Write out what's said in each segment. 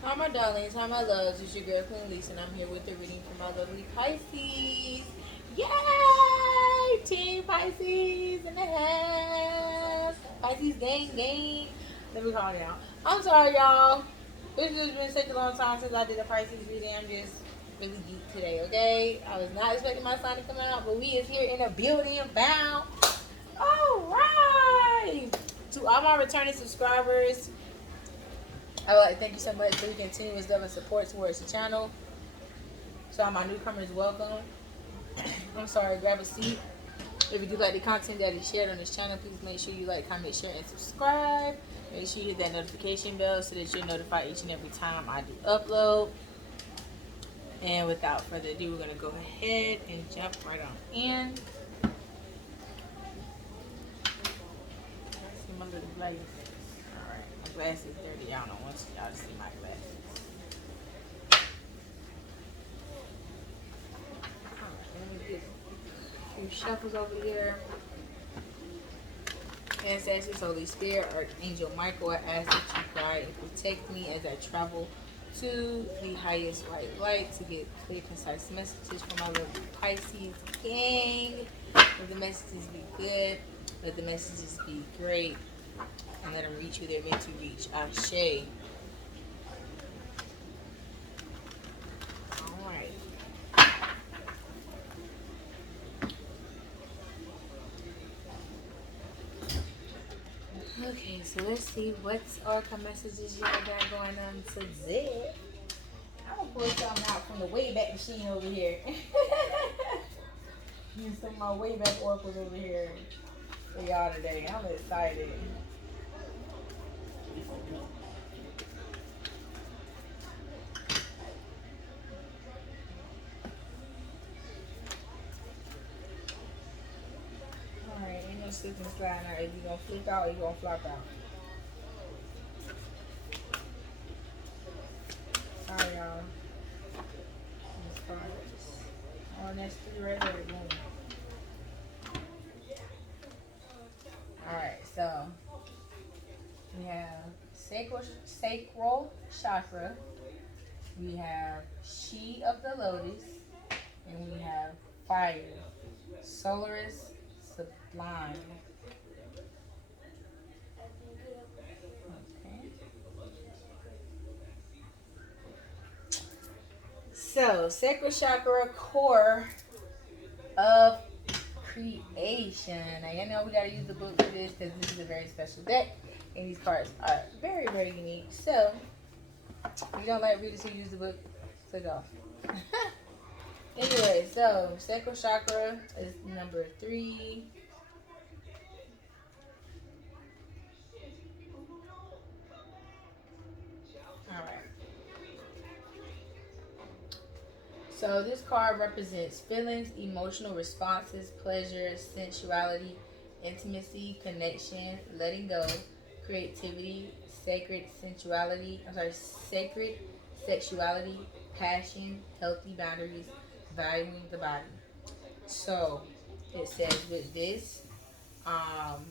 Hi my darlings, hi my loves, it's your girl Queen Lisa and I'm here with the reading for my lovely Pisces. Yay! Team Pisces in the house. Pisces gang gang. Let me calm down. I'm sorry y'all. It's just been such a long time since I did a Pisces reading. I'm just really geek today, okay? I was not expecting my sign to come out, but we is here in a building bound. Alright! To all my returning subscribers, I would like to thank you so much for your continuous love and support towards the channel. So all my newcomers, welcome. I'm sorry, grab a seat. If you do like the content that is shared on this channel, please make sure you like, comment, share, and subscribe. Make sure you hit that notification bell so that you're notified each and every time I do upload. And without further ado, we're going to go ahead and jump right on in. See my little glasses. Alright, my glasses dirty. I don't want y'all to see my glasses. Few shuffles over here. Ancestors, Holy Spirit, Archangel Michael, I ask that you guide and protect me as I travel to the highest white light to get clear, concise messages from my little Pisces gang. Let the messages be good. Let the messages be great. And let them reach who they're meant to reach. Ashe. Alright. Okay, so let's see what's our messages y'all got going on today. I'm gonna pull something out from the Wayback Machine over here. Use some of my Wayback oracles over here for y'all today. I'm excited. Alright, ain't no slip and slide now. If you gonna flip out or you gonna flop out. Alright, y'all. These cards. Oh, and that's 3 right there. Boom. Alright, so we have sacral chakra. We have she of the lotus. And we have fire. Solaris sublime. Okay. So, sacral chakra, core of creation. Now, you know we gotta use the book for this because this is a very special deck, and these cards are very, very unique. So, if you don't like readers who use the book, click off. Anyway, so sacral chakra is number 3. All right. So this card represents feelings, emotional responses, pleasure, sensuality, intimacy, connection, letting go, creativity, sacred sexuality, passion, healthy boundaries, valuing the body. So it says with this, um,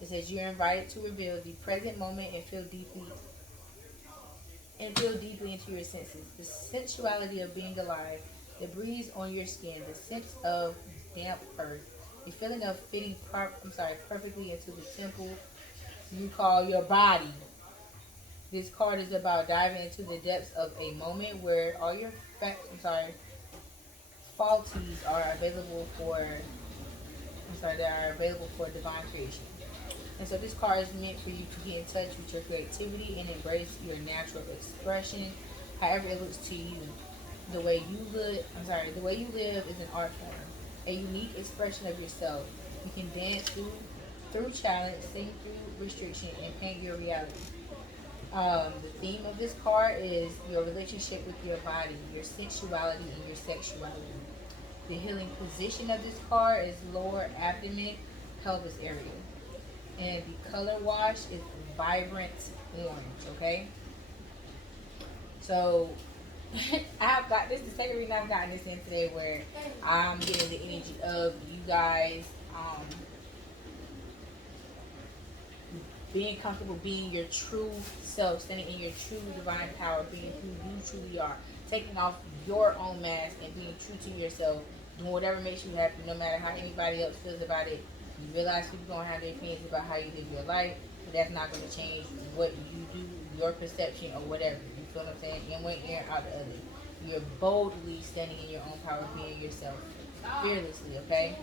it says you're invited to reveal the present moment and feel deeply into your senses. The sensuality of being alive, the breeze on your skin, the sense of damp earth, the feeling of fitting perfectly into the temple you call your body. This card is about diving into the depths of a moment where all your faculties are available for that are available for divine creation. And so this card is meant for you to get in touch with your creativity and embrace your natural expression, however it looks to you. The way you live is an art form, a unique expression of yourself. You can dance through challenge, sing through restriction, and paint your reality. The theme of this card is your relationship with your body, your sensuality, and your sexuality. The healing position of this card is lower abdomen, pelvis area. And the color wash is vibrant orange, okay? So I've got this is the second reading I've gotten this in today where I'm getting the energy of you guys being comfortable being your true self, standing in your true divine power, being who you truly are, taking off your own mask and being true to yourself, doing whatever makes you happy, no matter how anybody else feels about it. You realize people gonna have their opinions about how you live your life, but that's not gonna change what you do, your perception or whatever. You feel what I'm saying? In one ear, out the other. You're boldly standing in your own power, being yourself, fearlessly, okay?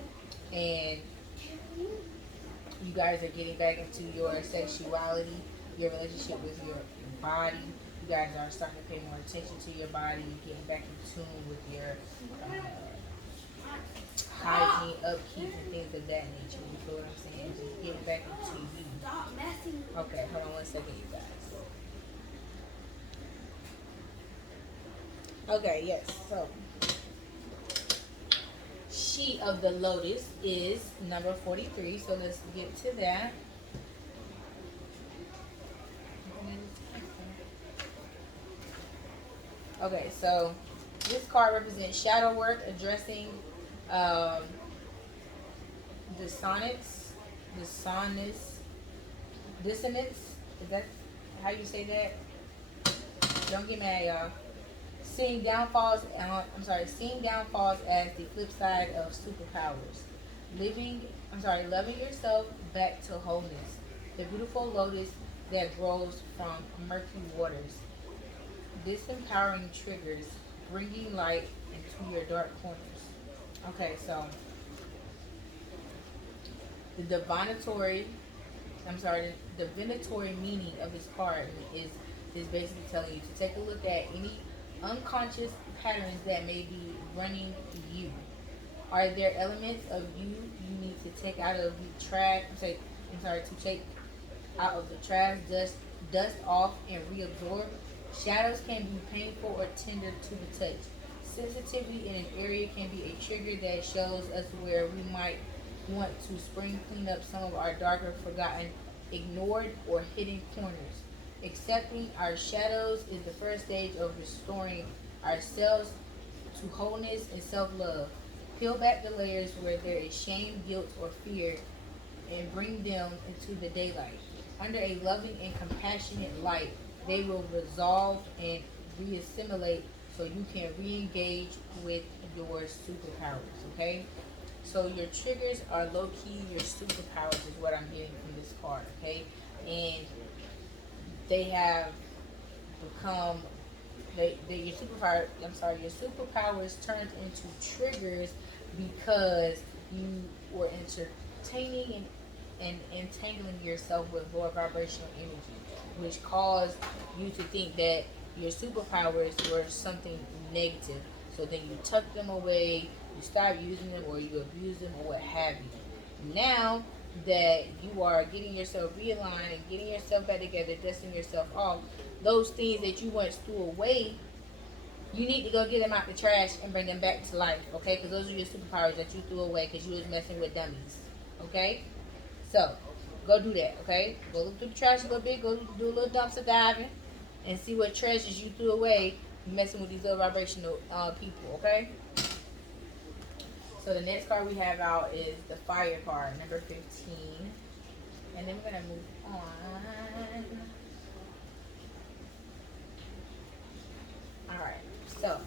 And you guys are getting back into your sexuality, your relationship with your body. You guys are starting to pay more attention to your body. You're getting back in tune with your hygiene, upkeep, and things of that nature. You feel what I'm saying? Just getting back into you. Okay, hold on one second, you guys. Okay, yes, so she of the lotus is number 43, so let's get to that. Okay, so this card represents shadow work, addressing dissonance. Is that how you say that? Don't get mad, y'all. Seeing downfalls as the flip side of superpowers. Loving yourself back to wholeness. The beautiful lotus that grows from murky waters. Disempowering triggers, bringing light into your dark corners. Okay, so the divinatory meaning of this card is basically telling you to take a look at any unconscious patterns that may be running you. Are there elements of you need to take out of the trash? To take out of the trash, dust off, and reabsorb. Shadows can be painful or tender to the touch. Sensitivity in an area can be a trigger that shows us where we might want to spring clean up some of our darker, forgotten, ignored, or hidden corners. Accepting our shadows is the first stage of restoring ourselves to wholeness and self-love. Peel back the layers where there is shame, guilt, or fear and bring them into the daylight. Under a loving and compassionate light, they will resolve and reassimilate so you can re-engage with your superpowers, okay? So your triggers are low-key your superpowers is what I'm getting from this card, okay? And they have become your superpowers turned into triggers because you were entertaining and entangling yourself with lower vibrational energy, which caused you to think that your superpowers were something negative. So then you tuck them away, you stop using them, or you abuse them, or what have you. Now that you are getting yourself realigned and getting yourself back together, dusting yourself off, those things that you once threw away, you need to go get them out the trash and bring them back to life, okay? Because those are your superpowers that you threw away because you was messing with dummies, okay? So, go do that, okay? Go look through the trash a little bit, go do a little dumpster diving, and see what treasures you threw away messing with these low vibrational people, okay? So the next card we have out is the fire card, number 15. And then we're going to move on. Alright, so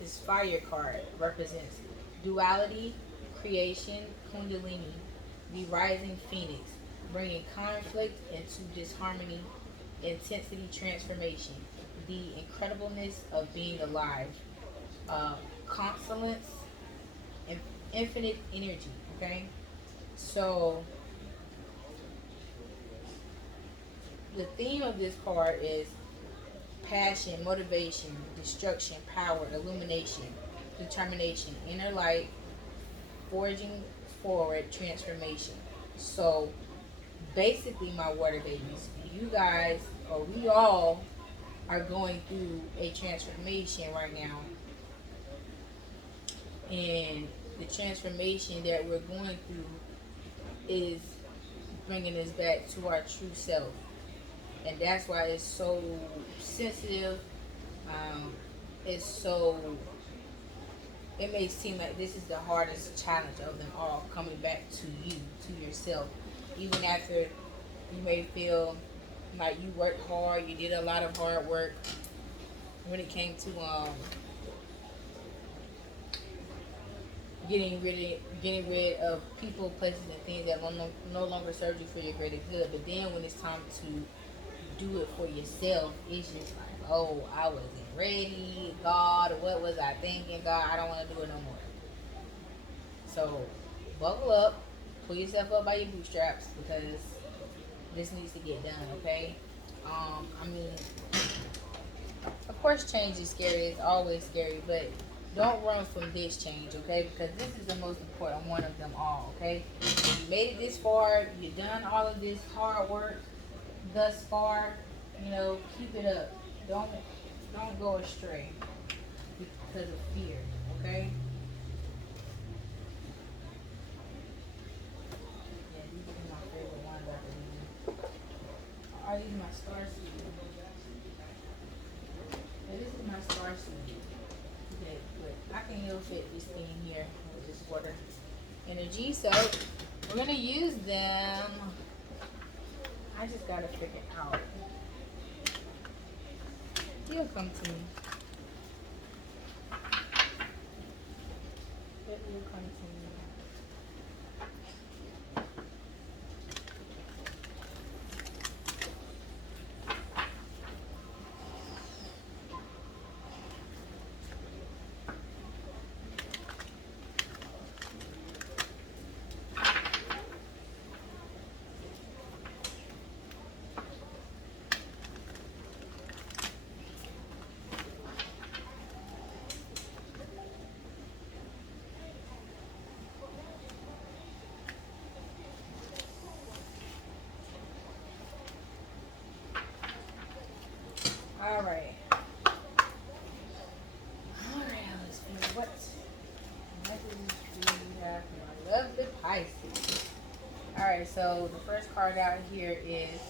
this fire card represents duality, creation, kundalini, the rising phoenix, bringing conflict into disharmony, intensity, transformation, the incredibleness of being alive, consolence, and infinite energy, okay? So the theme of this card is passion, motivation, destruction, power, illumination, determination, inner light, forging forward, transformation. So basically, my water babies, you guys, or we all, are going through a transformation right now. And the transformation that we're going through is bringing us back to our true self. And that's why it's so sensitive. It may seem like this is the hardest challenge of them all, coming back to you, to yourself. Even after You may feel like you worked hard, you did a lot of hard work when it came to getting rid of people, places, and things that no longer serve you for your greater good. But then when it's time to do it for yourself, it's just like, oh, I wasn't ready. God, what was I thinking? God, I don't want to do it no more. So buckle up, pull yourself up by your bootstraps, because this needs to get done. Okay. I mean, of course, change is scary. It's always scary, but don't run from this change, okay? Because this is the most important one of them all, okay? You made it this far. You've done all of this hard work thus far. You know, keep it up. Don't go astray because of fear, okay? Yeah, these are my favorite ones, I believe. Are these my star seeds? Yeah, this is my star seed. Okay, but I can still fit this thing here with this water energy. So we're gonna use them. I just gotta figure it out. He'll come to me. It will come to me. All right. Let's see what messages do we have from our lovely Pisces. All right, so the first card out here is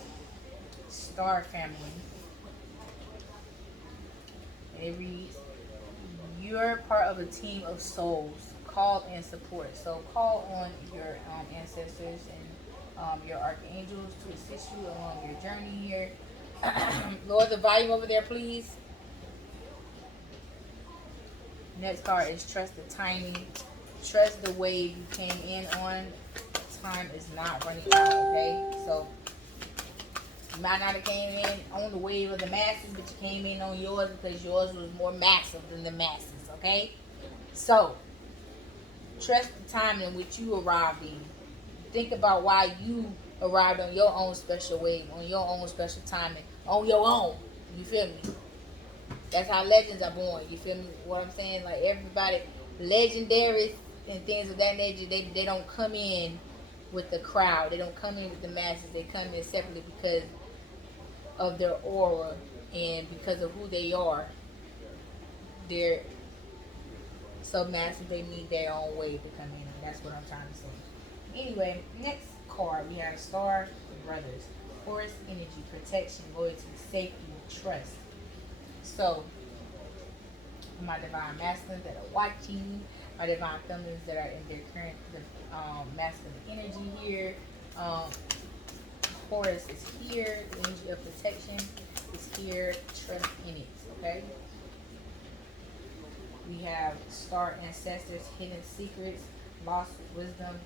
Star Family. It reads, you're part of a team of souls called and support. So call on your ancestors and your archangels to assist you along your journey here. Lower the volume over there, please. Next card is trust the timing. Trust the wave you came in on. Time is not running out, okay? So you might not have came in on the wave of the masses, but you came in on yours because yours was more massive than the masses, okay? So trust the time in which you arrived in. Think about why you arrived on your own special wave, on your own special timing, on your own. You feel me? That's how legends are born. You feel me? What I'm saying? Like everybody, legendaries and things of that nature, they don't come in with the crowd. They don't come in with the masses. They come in separately because of their aura and because of who they are. They're so massive they need their own wave to come in. That's what I'm trying to say. Anyway, next card we have Star Brothers. Force energy, protection, loyalty, safety, trust. So, my divine masculines that are watching, my divine feminines that are in their current masculine energy here. Horus is here. The energy of protection is here. Trust in it. Okay. We have star ancestors, hidden secrets, lost wisdom.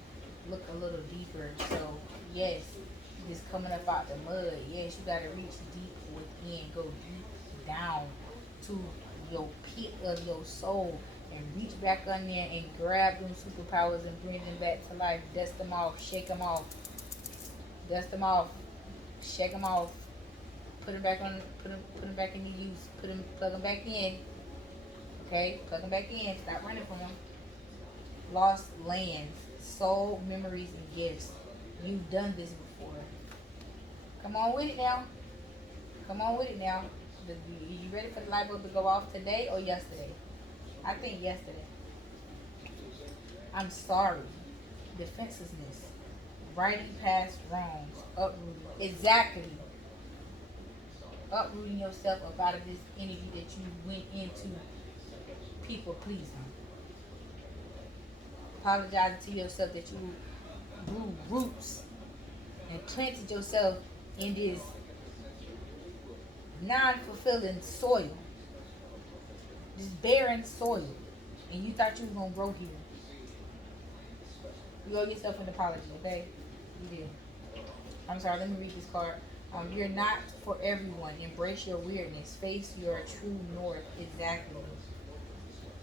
Look a little deeper. So yes, this coming up out the mud. Yes, you gotta reach deep within. Go deep down to your pit of your soul and reach back on there and grab them superpowers and bring them back to life. Dust them off, shake them off, dust them off, shake them off, put them back on, put them back into use, plug them back in. Okay, plug them back in. Stop running from them. Lost lands, soul, memories, and gifts. You've done this before. Come on with it now. Come on with it now. You ready for the light bulb to go off today or yesterday? I think yesterday. I'm sorry. Defenselessness. Righting past wrongs. Uprooting. Exactly. Uprooting yourself up out of this energy that you went into people pleasing. Apologizing to yourself that you grew roots and planted yourself in this non-fulfilling soil, this barren soil, and you thought you were gonna grow here. You owe yourself an apology, okay? You did. I'm sorry, let me read this card. You're not for everyone. Embrace your weirdness. Face your true north. Exactly.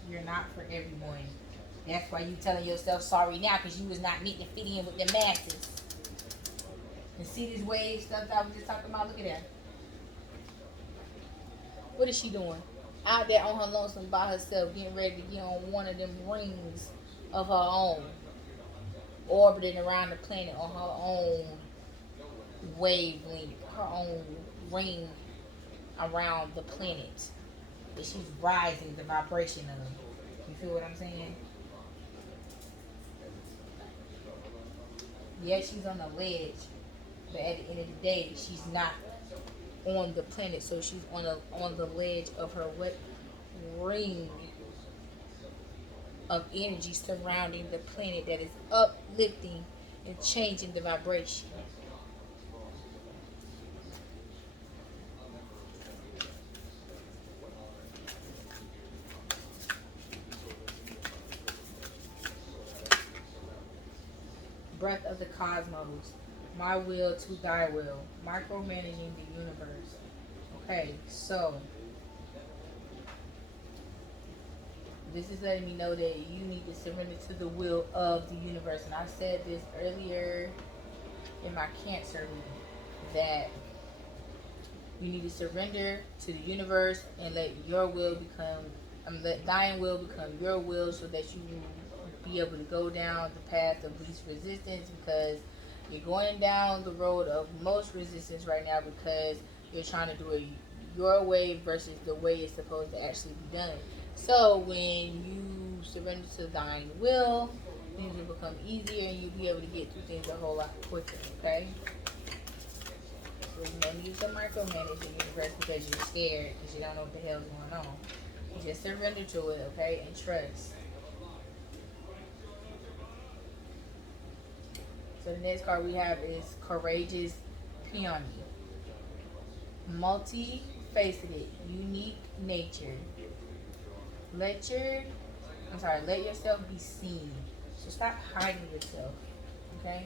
You're not for everyone. That's why you telling yourself sorry now, because you was not meant to fit in with the masses. And see this wave stuff that I was just talking about? Look at that. What is she doing? Out there on her lonesome by herself, getting ready to get on one of them rings of her own, orbiting around the planet on her own wavelength, her own ring around the planet that she's rising the vibration of. You feel what I'm saying? Yeah, she's on the ledge, but at the end of the day, she's not on the planet. So she's on the ledge of her what ring of energy surrounding the planet that is uplifting and changing the vibration. Breath of the cosmos, my will to thy will, micromanaging the universe. Okay, so this is letting me know that you need to surrender to the will of the universe. And I said this earlier in my Cancer reading, that you need to surrender to the universe and let your will become, let thine will become your will, so that you be able to go down the path of least resistance, because you're going down the road of most resistance right now, because you're trying to do it your way versus the way it's supposed to actually be done. So when you surrender to thine will, things will become easier and you'll be able to get through things a whole lot quicker, okay? So you don't need to micromanage the universe because you're scared, because you don't know what the hell's going on. You just surrender to it, okay? And trust. So the next card we have is Courageous Peony. Multifaceted, unique nature. Let yourself be seen. So stop hiding yourself, okay?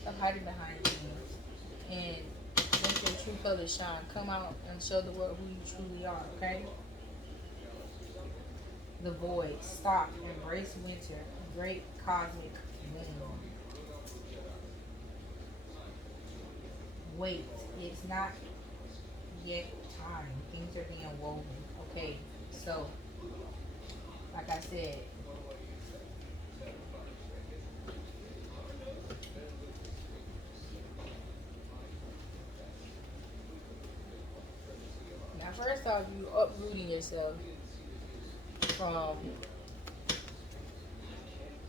Stop hiding behind things. And let your true colors shine. Come out and show the world who you truly are, okay? The void. Stop. Embrace winter. Great cosmic wind. Wait, it's not yet time. Things are being woven. Okay, so like I said, now first off, you uprooting yourself from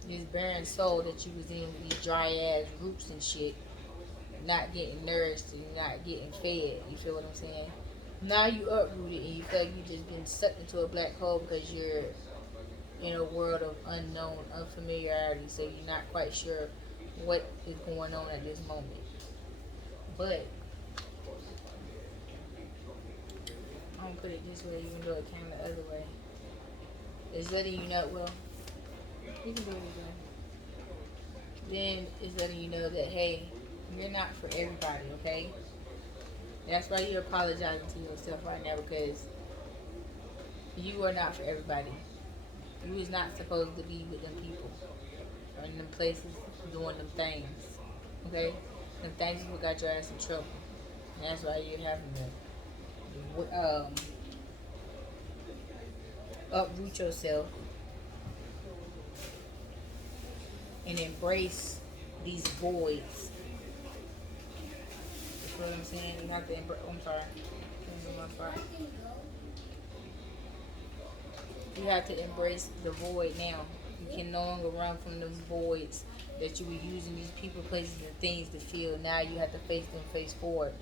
this barren soul that you was in with these dry ass roots and shit, not getting nourished and not getting fed. You feel what I'm saying? Now you uprooted and you feel like you just been sucked into a black hole because you're in a world of unknown, unfamiliarity. So you're not quite sure what is going on at this moment. But I'm gonna put it this way, even though it came the other way. It's letting you know. Well, you can do it again. Then it's letting you know that, hey, you're not for everybody, okay? That's why you're apologizing to yourself right now, because you are not for everybody. You is not supposed to be with them people or in them places doing them things, okay? Them things people got your ass in trouble. And that's why you're having to uproot yourself and embrace these voids. You know what I'm saying? You have to embrace. I'm sorry. You have to embrace the void now. You can no longer run from the voids that you were using these people, places, and things to fill. Now you have to face them face forward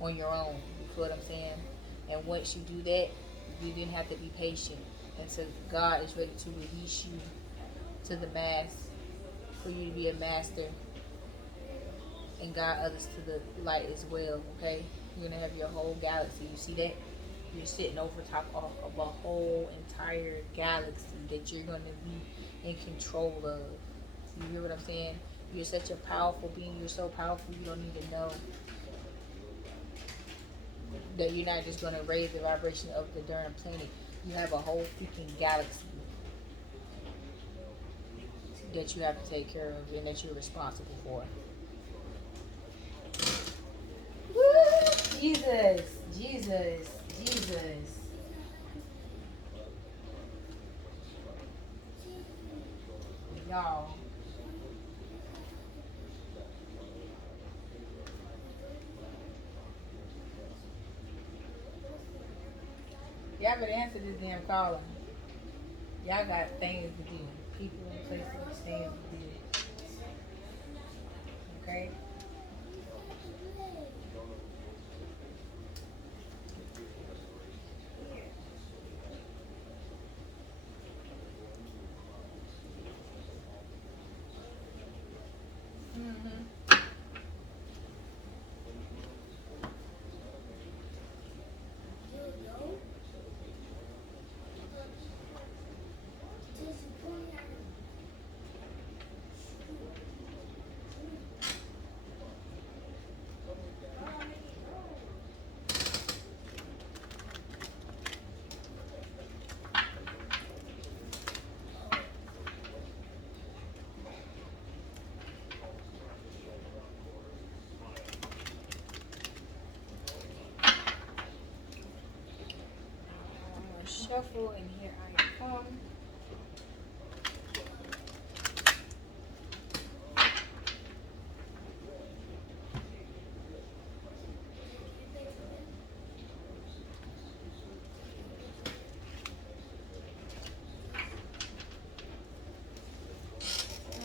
on your own. You feel what I'm saying? And once you do that, you then have to be patient until God is ready to release you to the mass, for you to be a master and guide others to the light as well. Okay, you're gonna have your whole galaxy. You see that? You're sitting over top of a whole entire galaxy that you're gonna be in control of. You hear what I'm saying? You're such a powerful being. You're so powerful you don't even know that you're not just gonna raise the vibration of the darn planet. You have a whole freaking galaxy that you have to take care of and that you're responsible for. Woo! Jesus, Jesus, Jesus. Y'all. Y'all better answer this damn caller. Y'all got things to do. People and places, things to do. Okay? Shuffle, and here I come.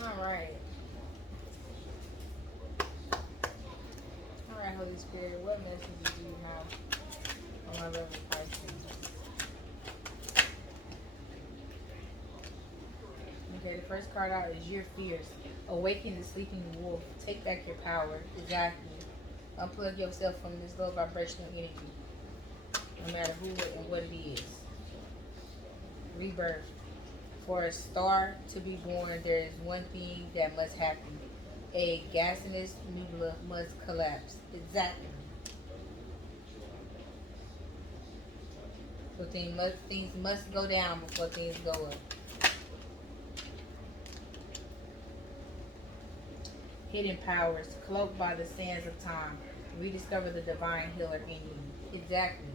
Alright. Alright, Holy Spirit, what message do you have on my level Pisces? Okay, the first card out is You're Fierce. Awaken the sleeping wolf. Take back your power. Exactly. Unplug yourself from this low vibrational energy. No matter who and what it is. Rebirth. For a star to be born, there is one thing that must happen. A gaseous nebula must collapse. Exactly. So things must go down before things go up. Hidden powers, cloaked by the sands of time. Rediscover the divine healer in you. Exactly.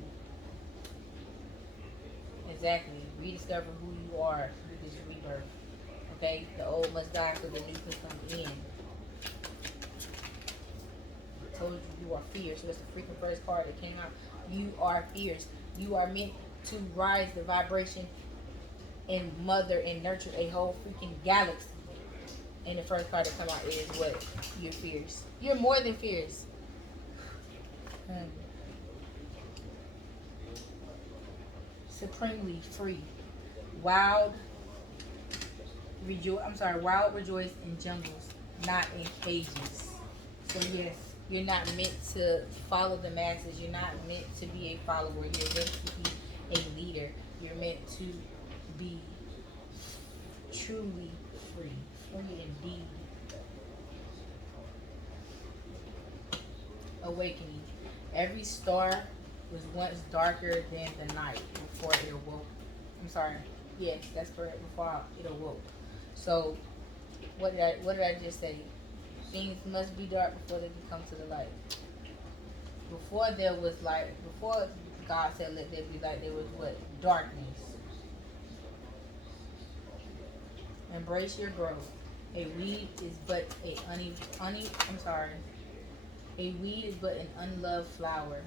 Exactly. Rediscover who you are through this rebirth. Okay? The old must die so the new can come in. I told you are fierce. That's the freaking first card that came out. You are fierce. You are meant to rise the vibration and mother and nurture a whole freaking galaxy. And the first card to come out is what? You're fierce. You're more than fierce. Supremely free. Wild rejoice in jungles, not in cages. So yes, you're not meant to follow the masses. You're not meant to be a follower. You're meant to be a leader. You're meant to be truly free. Free indeed. Awakening. Every star was once darker than the night before it awoke. I'm sorry. Yes, that's correct. Before it awoke. So, what did I just say? Things must be dark before they can come to the light. Before there was light, before God said let there be light, there was what? Darkness. Embrace your growth. A weed is but a weed is but an unloved flower.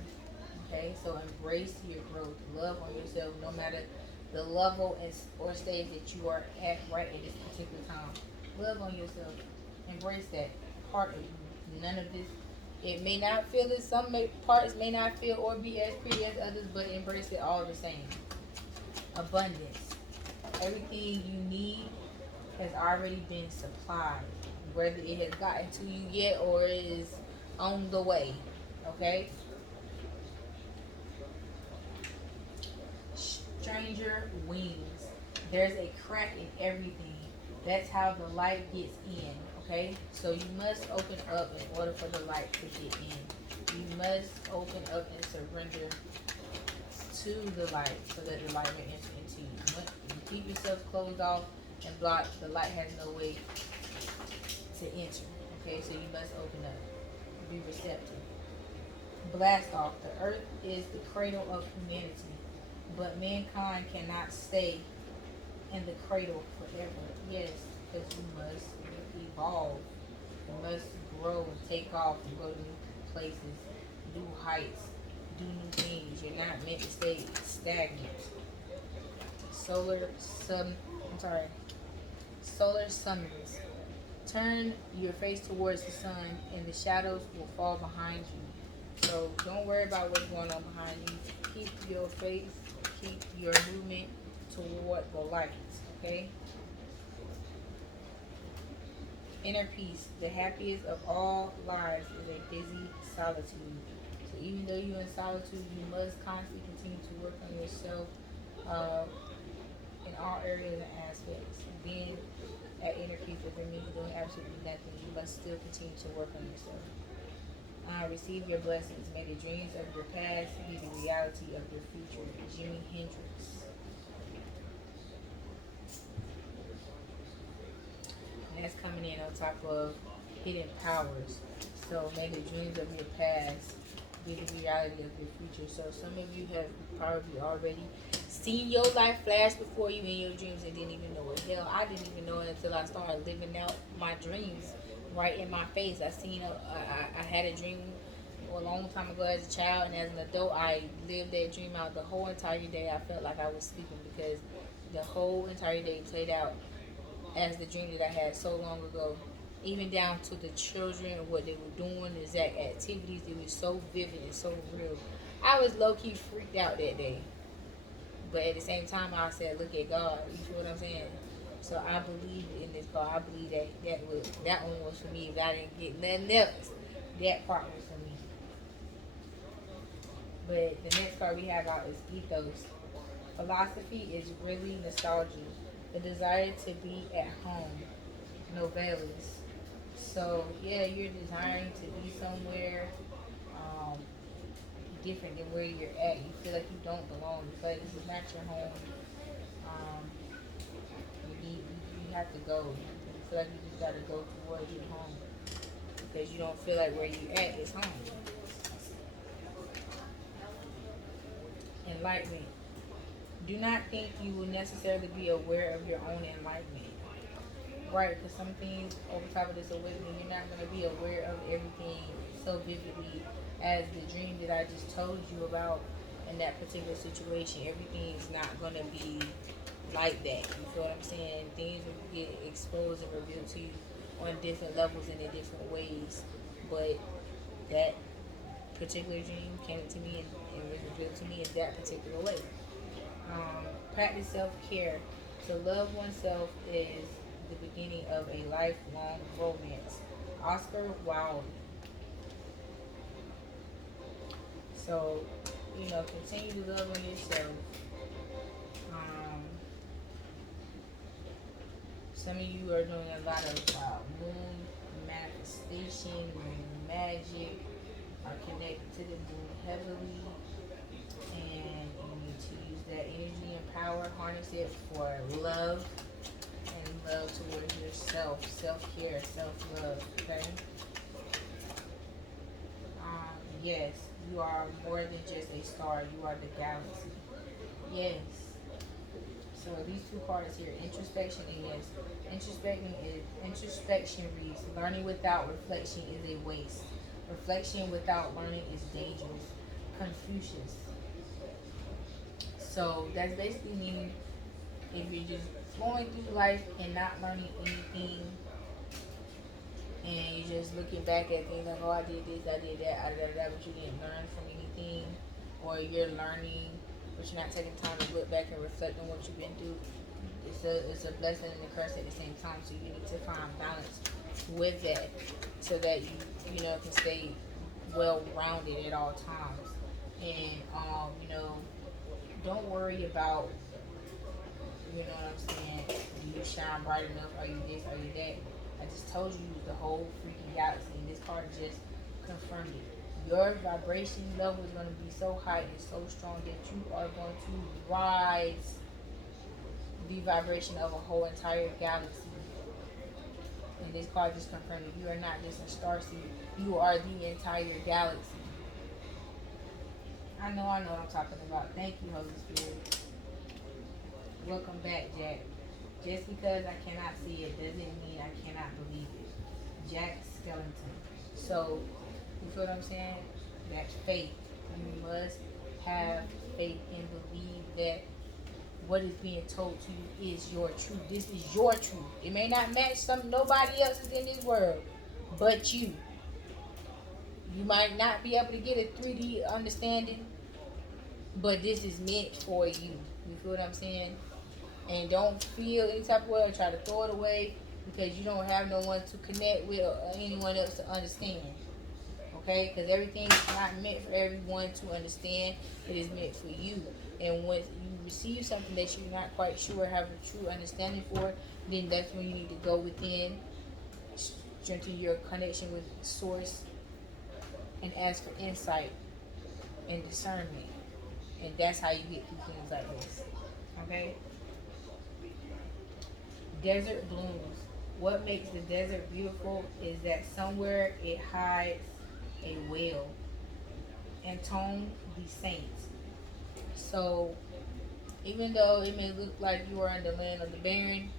Okay, so embrace your growth. Love on yourself, no matter the level or stage that you are at right at this particular time. Love on yourself. Embrace that part of you. None of this. It may not feel as parts may not feel or be as pretty as others, but embrace it all the same. Abundance. Everything you need has already been supplied. Whether it has gotten to you yet or it is on the way. Okay? Stranger wings. There's a crack in everything. That's how the light gets in. Okay? So you must open up in order for the light to get in. You must open up and surrender to the light so that the light may enter into you. When you keep yourself closed off and blocked, the light has no way to enter. Okay, so you must open up. Be receptive. Blast off. The earth is the cradle of humanity, but mankind cannot stay in the cradle forever. Yes, because you must evolve. You must grow and take off and go to new places, new heights, do new things. You're not meant to stay stagnant. Solar summons. Turn your face towards the sun and the shadows will fall behind you. So don't worry about what's going on behind you. Keep your face, keep your movement toward the light. Okay? Inner peace. The happiest of all lives is a busy solitude. So even though you're in solitude, you must constantly continue to work on yourself in all areas and aspects. Being at inner peace doesn't mean you're doing absolutely nothing. You must still continue to work on yourself. Receive your blessings. May the dreams of your past be the reality of your future. Jimi Hendrix. And that's coming in on top of hidden powers. So may the dreams of your past be the reality of your future. So some of you have probably already seen your life flash before you in your dreams and didn't even know it. Hell, I didn't even know it until I started living out my dreams right in my face. I had a dream a long time ago as a child, and as an adult, I lived that dream out the whole entire day. I felt like I was sleeping because the whole entire day played out as the dream that I had so long ago. Even down to the children and what they were doing, the exact activities, it was so vivid and so real. I was low-key freaked out that day. But at the same time, I said, look at God. You feel what I'm saying? So I believe in this God. I believe that one was for me. If I didn't get nothing else, that part was for me. But the next card we have out is Ethos. Philosophy is really nostalgia. The desire to be at home. Novellas. So yeah, you're desiring to be somewhere different than where you're at. You feel like you don't belong. You feel like this is not your home. You have to go. You feel like you just got to go towards your home because you don't feel like where you're at is home. Enlightenment. Do not think you will necessarily be aware of your own enlightenment. Right, because some things over top of this awakening, you're not going to be aware of everything so vividly as the dream that I just told you about in that particular situation. Everything is not going to be like that. You feel what I'm saying? Things will get exposed and revealed to you on different levels and in different ways. But that particular dream came to me and was revealed to me in that particular way. Practice self-care. To love oneself is the beginning of a lifelong romance. Oscar Wilde. So, continue to love on yourself. Some of you are doing a lot of moon manifestation, moon magic, are connected to the moon heavily, and you need to use that energy and power, harness it for love and love towards yourself, self-care, self-love, okay? Yes, you are more than just a star, you are the galaxy. Yes. So these two cards here, introspection and yes. Introspection reads, learning without reflection is a waste. Reflection without learning is dangerous. Confucius. So that's basically meaning if you're just flowing through life and not learning anything, and you're just looking back at things like, oh, I did this, I did that, but you didn't learn from anything, or you're learning, but you're not taking time to look back and reflect on what you've been through. It's a blessing and a curse at the same time. So you need to find balance with that, so that you can stay well-rounded at all times. And don't worry about, you know what I'm saying, do you shine bright enough, are you this, are you that. I just told you the whole freaking galaxy, and this card just confirmed it. Your vibration level is going to be so high and so strong that you are going to rise the vibration of a whole entire galaxy. And this card just confirmed that you are not just a star seed, you are the entire galaxy. I know what I'm talking about. Thank you, Holy Spirit. Welcome back, Jack. Just because I cannot see it doesn't mean I cannot believe it. Jack Skellington. So, you feel what I'm saying? That's faith. You must have faith and believe that what is being told to you is your truth. This is your truth. It may not match nobody else's in this world, but you. You might not be able to get a 3D understanding, but this is meant for you. You feel what I'm saying? And don't feel any type of way or try to throw it away because you don't have no one to connect with or anyone else to understand. Okay? Because everything is not meant for everyone to understand. It is meant for you. And once you receive something that you're not quite sure have a true understanding for, then that's when you need to go within, strengthen your connection with Source, and ask for insight and discernment. And that's how you get through things like this. Okay? Desert blooms. What makes the desert beautiful is that somewhere it hides a well. Antone the saints. So, even though it may look like you are in the land of the barren,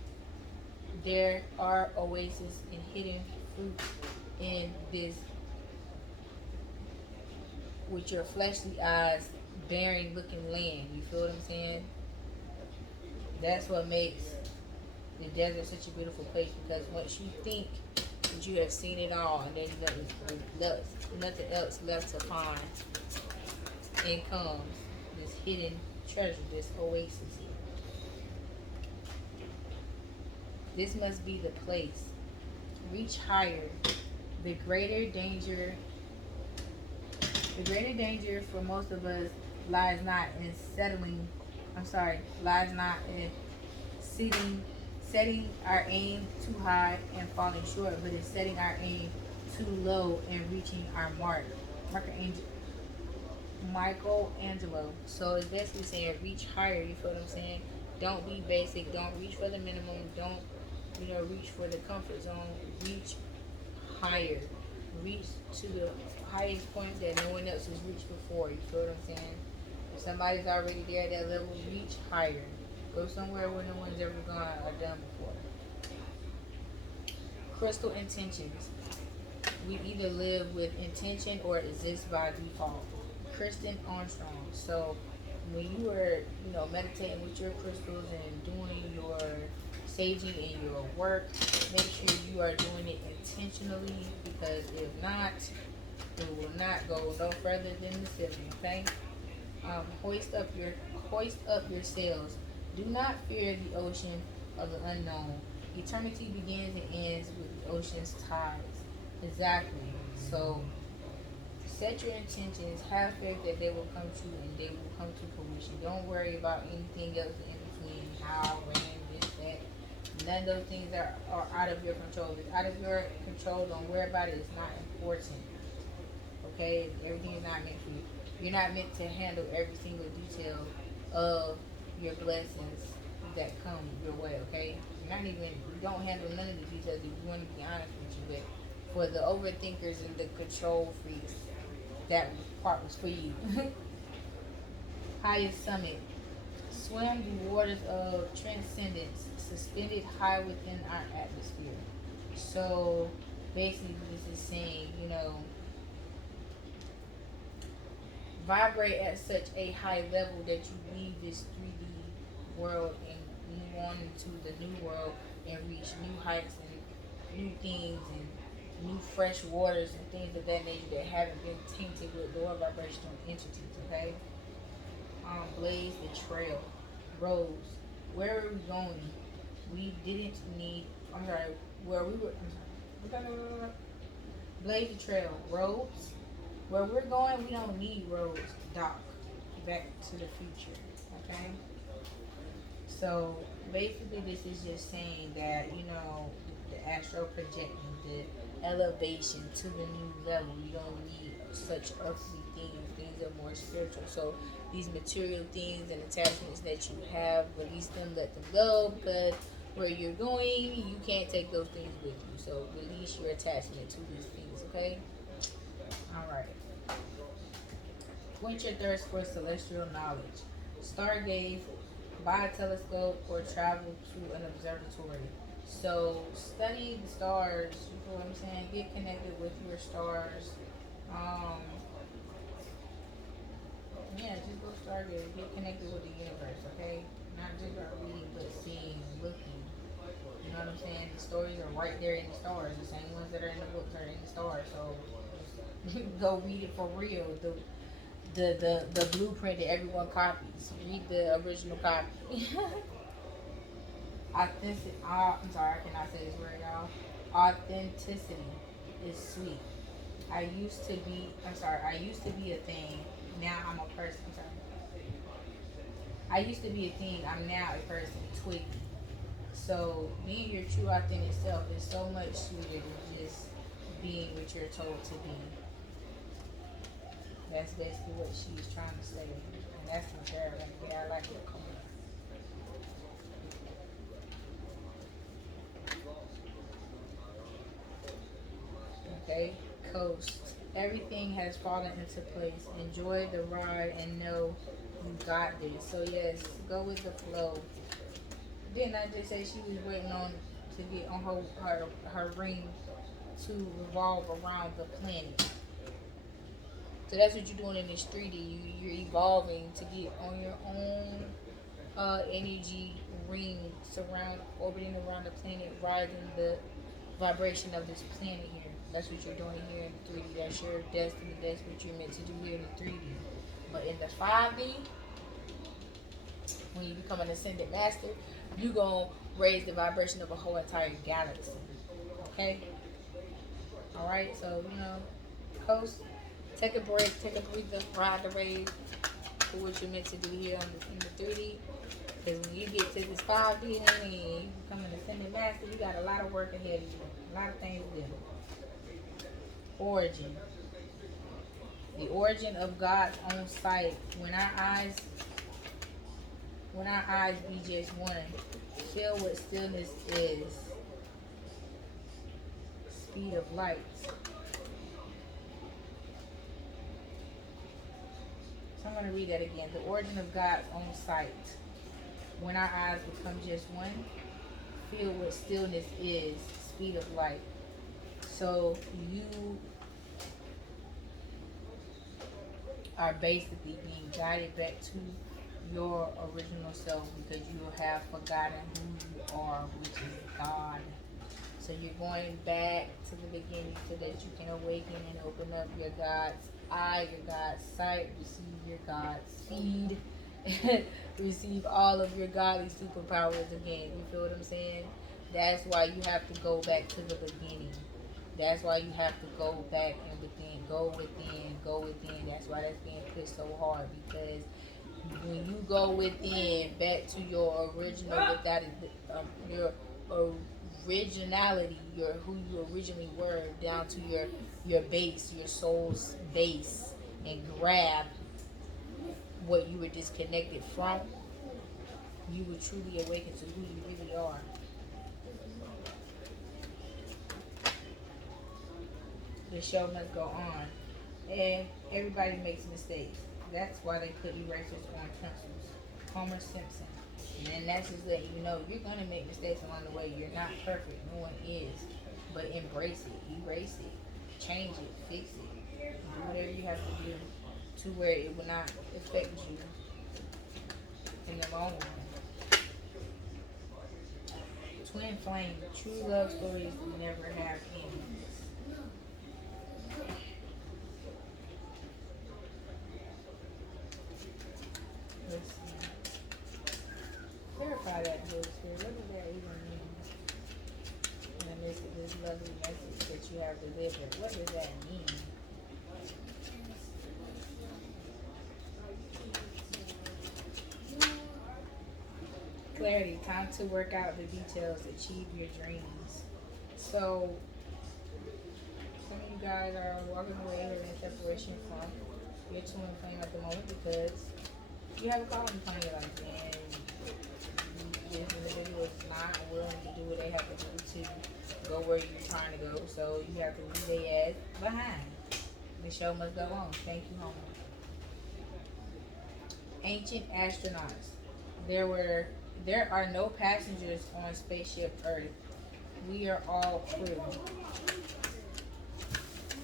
there are oases and hidden fruit in this, with your fleshly eyes, barren looking land. You feel what I'm saying? That's what makes the desert is such a beautiful place, because once you think that you have seen it all, and then there's nothing else left to find, in comes this hidden treasure, this oasis here. This must be the place. Reach higher. The greater danger for most of us lies not in setting our aim too high and falling short, but in setting our aim too low and reaching our mark. Michelangelo. So it's basically saying reach higher, you feel what I'm saying? Don't be basic, don't reach for the minimum, don't reach for the comfort zone, reach higher. Reach to the highest point that no one else has reached before, you feel what I'm saying? If somebody's already there at that level, reach higher. Go somewhere where no one's ever gone or done before. Crystal intentions. We either live with intention or exist by default. Kristen Armstrong. So when you are, meditating with your crystals and doing your saging and your work, make sure you are doing it intentionally, because if not, it will not go no further than the ceiling. Okay. Hoist up your sails. Do not fear the ocean of the unknown. Eternity begins and ends with the ocean's tides. Exactly. So set your intentions. Have faith that they will come true and they will come to fruition. Don't worry about anything else in between. How, when, this, that. None of those things are out of your control. If it's out of your control, don't worry about it. It's not important. Okay? Everything is not meant for you. You're not meant to handle every single detail of your blessings that come your way, okay? You don't handle none of the details if you want to be honest with you, but for the overthinkers and the control freaks, that part was for you. Highest summit. Swim the waters of transcendence, suspended high within our atmosphere. So basically this is saying, vibrate at such a high level that you leave this 3D world and move on into the new world and reach new heights and new things and new fresh waters and things of that nature that haven't been tainted with lower vibrational entities, okay? Blaze the trail. Rose. Where are we going? We didn't need, where we were, blaze the trail. Roads. Where we're going, we don't need roads, dock. Back to the future. Okay? So basically, this is just saying that, the astral projecting, the elevation to the new level. You don't need such earthly things. Things are more spiritual. So these material things and attachments that you have, release them, let them go, because where you're going, you can't take those things with you. So release your attachment to these things. Okay? All right. Quench your thirst for celestial knowledge. Stargaze, buy a telescope, or travel to an observatory. So study the stars. You know what I'm saying? Get connected with your stars. Um, yeah, just go stargaze. Get connected with the universe. Okay, not just about reading, but seeing, looking. You know what I'm saying? The stories are right there in the stars. The same ones that are in the books are in the stars. So go read it for real. The blueprint that everyone copies. Read the original copy. Authentic. I'm sorry, I cannot say this word, y'all. Authenticity is sweet. I used to be. I'm sorry. I used to be a thing. Now I'm a person. I'm sorry. I used to be a thing. I'm now a person. Twiggy. So being your true authentic self is so much sweeter than just being what you're told to be. That's basically what she's trying to say. And that's my favorite. Yeah, I like it. Okay, coast. Everything has fallen into place. Enjoy the ride and know you got this. So yes, go with the flow. Didn't I just say she was waiting on to get on her ring to revolve around the planet? So that's what you're doing in this 3D. You're evolving to get on your own energy ring, orbiting around the planet, riding the vibration of this planet here. That's what you're doing here in the 3D. That's your destiny. That's what you're meant to do here in the 3D. But in the 5D, when you become an ascended master, you're going to raise the vibration of a whole entire galaxy. Okay? Alright, so, coast, take a break, take a breather, ride the wave for what you're meant to do here in the 3D. Because when you get to this 5D, honey, you become an ascended master, you got a lot of work ahead of you. A lot of things to do. Origin. The origin of God's own sight. When our eyes be just one, feel what stillness is. Speed of light. So I'm going to read that again. The origin of God's own sight. When our eyes become just one, feel what stillness is. Speed of light. So you are basically being guided back to your original self because you have forgotten who you are, which is God. So you're going back to the beginning so that you can awaken and open up your God's eye, your God's sight, receive your God's seed, receive all of your godly superpowers again. You feel what I'm saying? That's why you have to go back to the beginning. That's why you have to go back and within, go within, go within. That's why that's being pushed so hard, because when you go within, back to your original, your originality, your who you originally were, down to your base, your soul's base, and grab what you were disconnected from, you will truly awaken to who you really are. The show must go on. And everybody makes mistakes. That's why they put erasers on pencils. Homer Simpson. And then that's just letting you know you're going to make mistakes along the way. You're not perfect. No one is. But embrace it. Erase it. Change it. Fix it. Do whatever you have to do to where it will not affect you in the long run. Twin flame. True love stories never have endings. Let's see. Clarify that, Holy Spirit. What does that even mean? And this lovely message that you have delivered. What does that mean? Clarity. Time to work out the details. Achieve your dreams. So, some of you guys are walking away or in separation from your twin flame at the moment because you have a calling upon your life, and this individual is not willing to do what they have to do to go where you're trying to go. So you have to leave their ass behind. The show must go on. Thank you, home. Ancient astronauts. There are no passengers on spaceship Earth. We are all crew.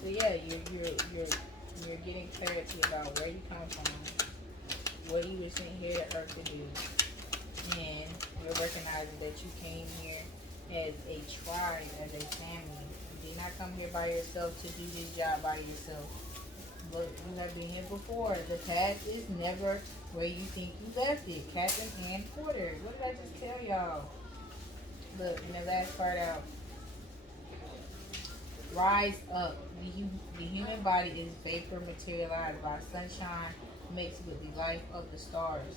So yeah, you're getting clarity about where you come from, what you were sent here to Earth to do, and you're recognizing that you came here as a tribe, as a family. You did not come here by yourself to do this job by yourself. Look, you have been here before. The past is never where you think you left it. Captain Ann Porter. What did I just tell y'all? Look, in the last part out. Rise up. The human body is vapor materialized by sunshine mixed with the life of the stars.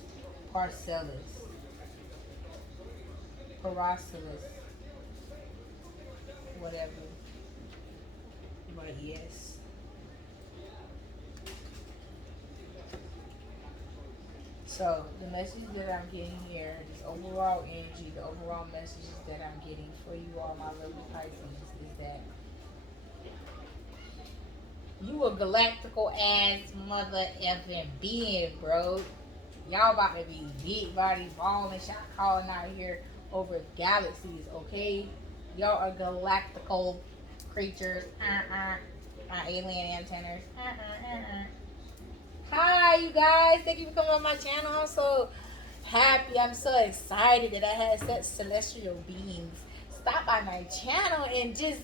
Parcellus. Paracelsus. Whatever. But yes. So, the message that I'm getting here, this overall energy, the overall messages that I'm getting for you all, my lovely Pisces, is that you a galactical ass mother effing being, bro. Y'all about to be big body balling, shot calling out here over galaxies, okay? Y'all are galactical creatures. Alien antennas. Hi, you guys. Thank you for coming on my channel. I'm so happy. I'm so excited that I had such celestial beings stop by my channel and just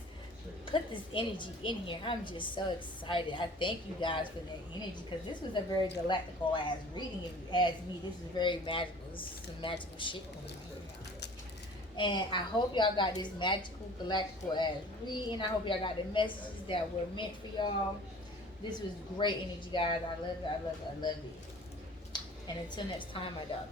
put this energy in here. I'm just so excited. I thank you guys for that energy because this was a very galactical ass reading. If you ask me, this is very magical. This is some magical shit going on here. And I hope y'all got this magical galactical ass reading. I hope y'all got the messages that were meant for y'all. This was great energy, guys. I love it. I love it. I love it. And until next time, my dog.